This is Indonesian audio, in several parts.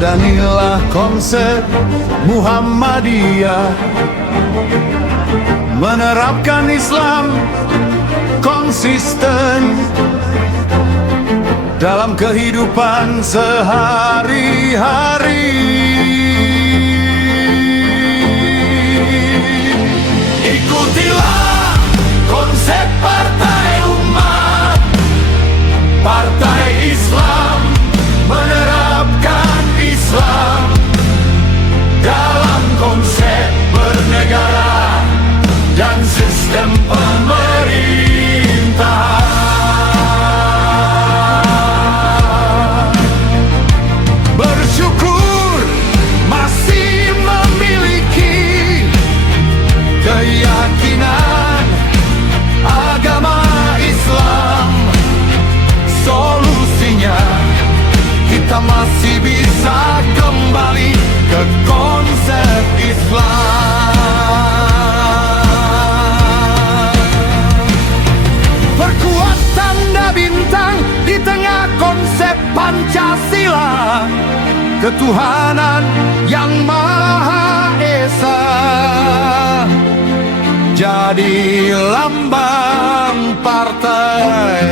Teladanilah konsep Muhammadiyah, menerapkan Islam konsisten dalam kehidupan sehari-hari. Ikutilah konsep Partai Umat, Partai Islam, menerapkan Islam dalam konsep bernegara dan sistem pemerintahan. Bersyukur masih memiliki keyakinan agama Islam. Solusinya kita masih bisa kembali ke konsep Islam. Perkuat tanda bintang di tengah konsep Pancasila, ketuhanan yang Maha Esa jadi lambang partai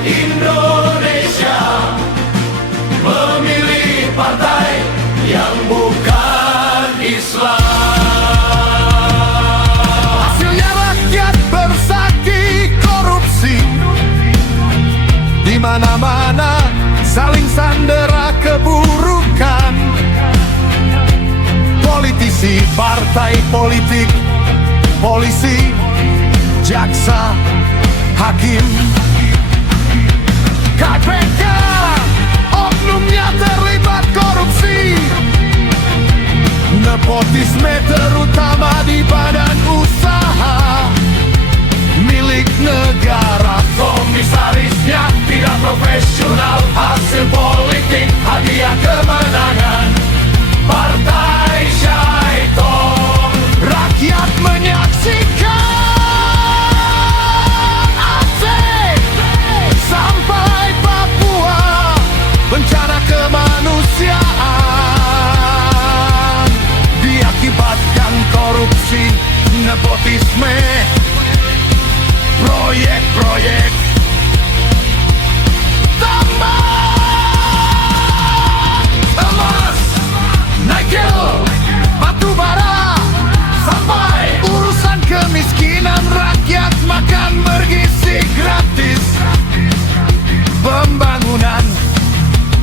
Indonesia memilih partai yang bukan Islam. Hasilnya rakyat bersaki korupsi, di mana-mana saling sandera keburukan. Politisi, partai politik, polisi, jaksa, hakim, KPK, oknumnya terlibat korupsi. Nepotisme terutama di badan usaha milik negara. Komisarisnya tidak profesional, hasil politik hadiah kemenangan partai syaiton. Rakyat menyaksikan bencana kemanusiaan diakibatkan korupsi, nepotisme, proyek-proyek tambang emas, nikel, batu bara, sampai urusan kemiskinan rakyat makan bergizi gratis. Pembangunan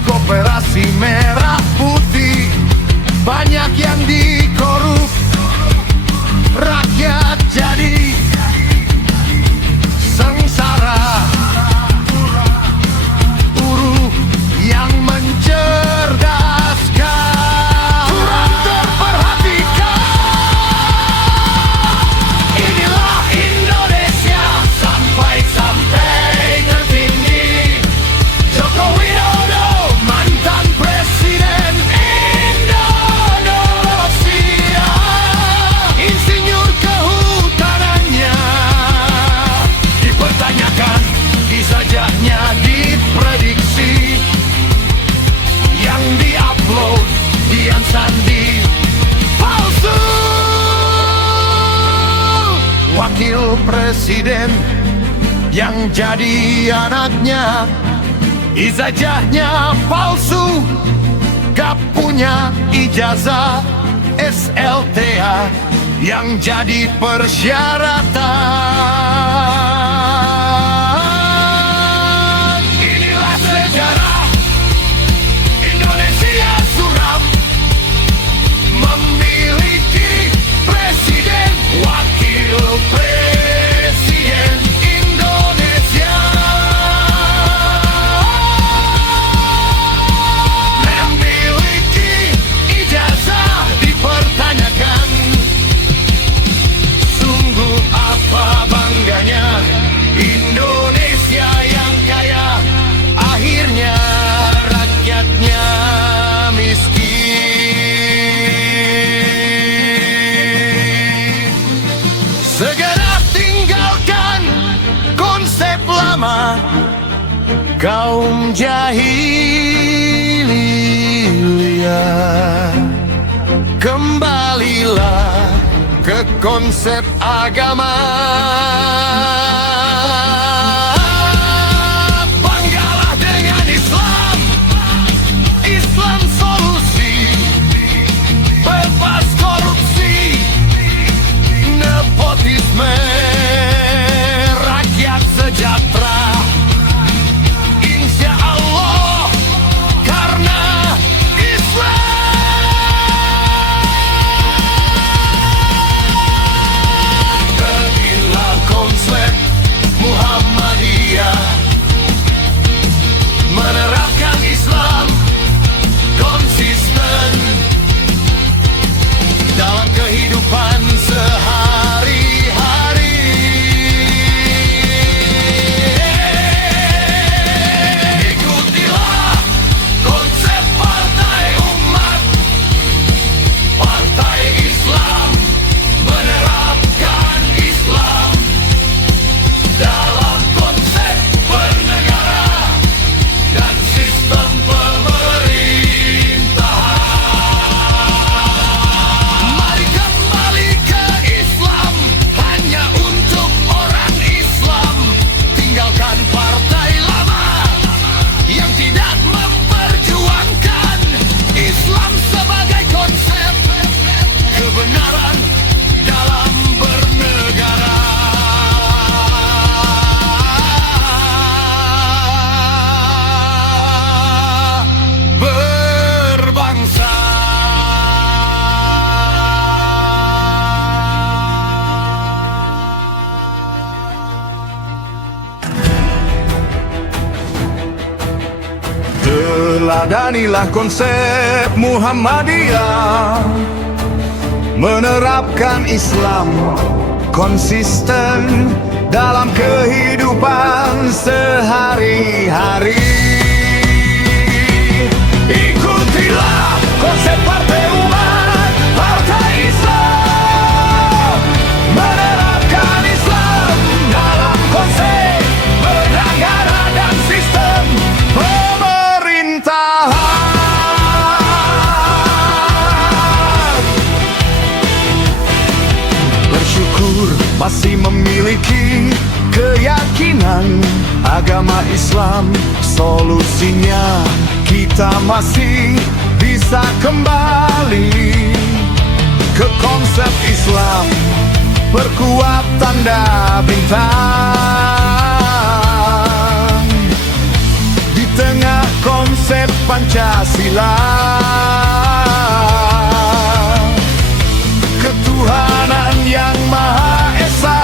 koperasi merah putih banyak yang dikorup, rakyat jadi sengsara. Buruh yang mencerdaskan kurang terperhatikan. Inilah Indonesia sampai tertinggi. Joko Widodo mantan presiden Indonesia, insinyur kehutanannya dipertanyakan, kisahnya diprediksi, yang diupload Dian Sandi palsu. Wakil presiden yang jadi anaknya, ijazahnya palsu, gak punya ijazah SLTA yang jadi persyaratan. Inilah sejarah Indonesia suram, memiliki presiden, wakil presiden Indonesia. Memiliki ijazah dipertanyakan, sungguh apa bangganya bersama kaum jahiliyah. Kembalilah ke konsep agama. Banggalah dengan Islam. Islam solusi, bebas korupsi, nepotisme, rakyat sejahtera. Insya Allah, karena Islam. Inilah konsep Muhammadiyah, menerapkan Islam konsisten dalam kehidupan sehari-hari. Ikutilah konsep Partai Umat, Partai Islam, menerapkan Islam dalam konsep bernegara dan sistem pemerintahan. Mari kembali ke Islam, hanya untuk orang Islam. Tinggalkan partai lama yang tidak memperjuangkan Islam sebagai konsep kebenaran dalam bernegara. Berbangsa. Teladanilah konsep Muhammadiyah, menerapkan Islam konsisten dalam kehidupan sehari-hari. Ikutilah konsep Partai Umat, Partai Islam, menerapkan Islam dalam konsep bernegara dan sistem pemerintahan. Bersyukur masih memiliki keyakinan agama Islam solusinya. Kita masih bisa kembali ke konsep Islam, perkuat tanda bintang di tengah konsep Pancasila. Ketuhanan yang Maha Esa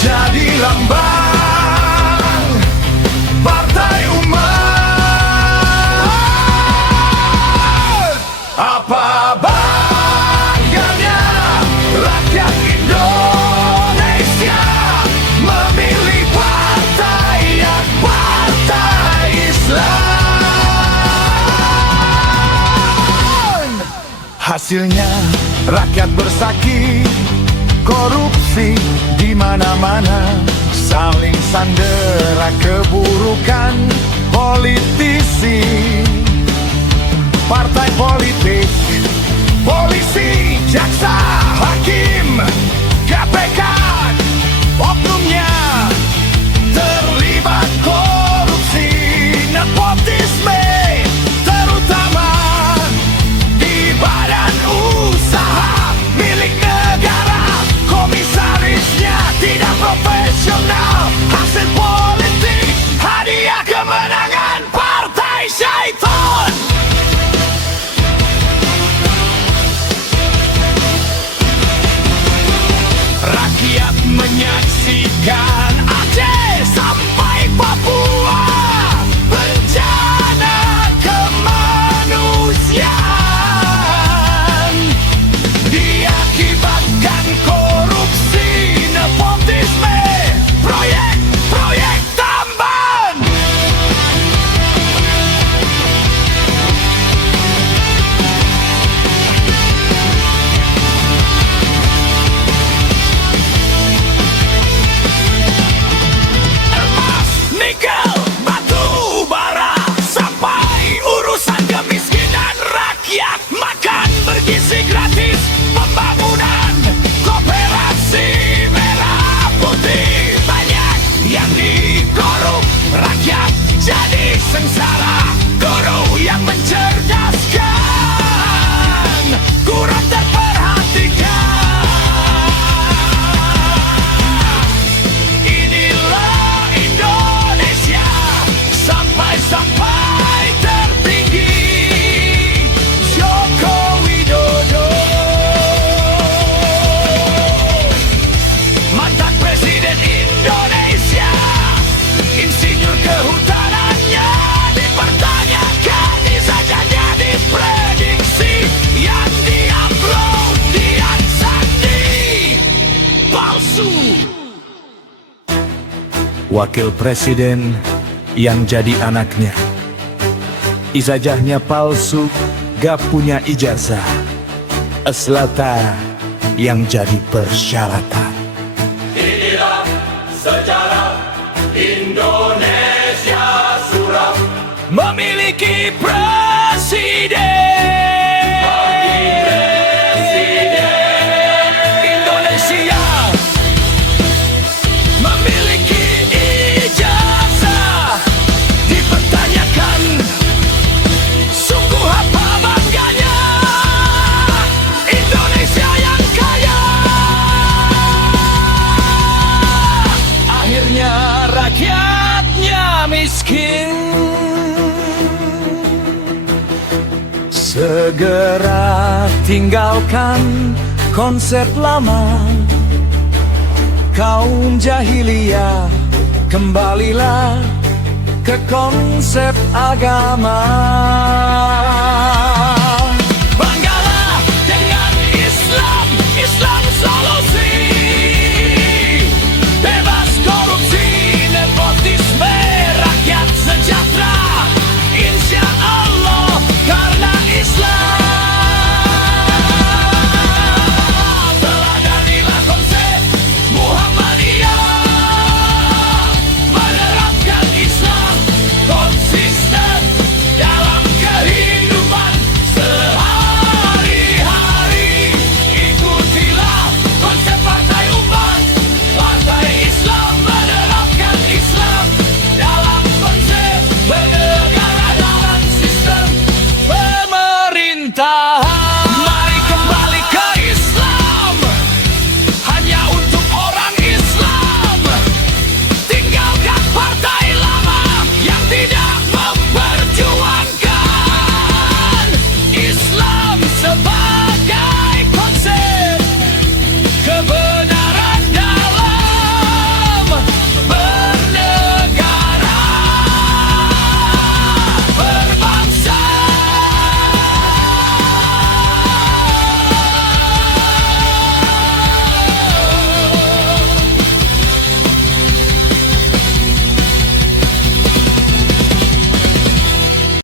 jadi lambang Partai Umat. Apa bangganya rakyat Indonesia memilih partai yang Partai Islam. Hasilnya rakyat bersaki, korupsi di mana-mana, saling sandera keburukan politisi, partai politik, polisi, jaksa, hakim, KPK, oknumnya terlibat korupsi, nepotisme, terutama di badan usaha milik negara. Komisarisnya tidak profesional, hasil politik hadiah kemenangan partai syaitan. Rakyat wakil presiden yang jadi anaknya. Ijazahnya palsu, gak punya ijazah. Eslata yang jadi persyaratan. Inilah sejarah Indonesia suram, Memiliki presiden Indonesia, memiliki ijazah. Dipertanyakan, sungguh apa bangganya Indonesia yang kaya. Akhirnya rakyatnya miskin. Segera tinggalkan konsep lama, kaum jahiliyah, kembalilah ke konsep agama.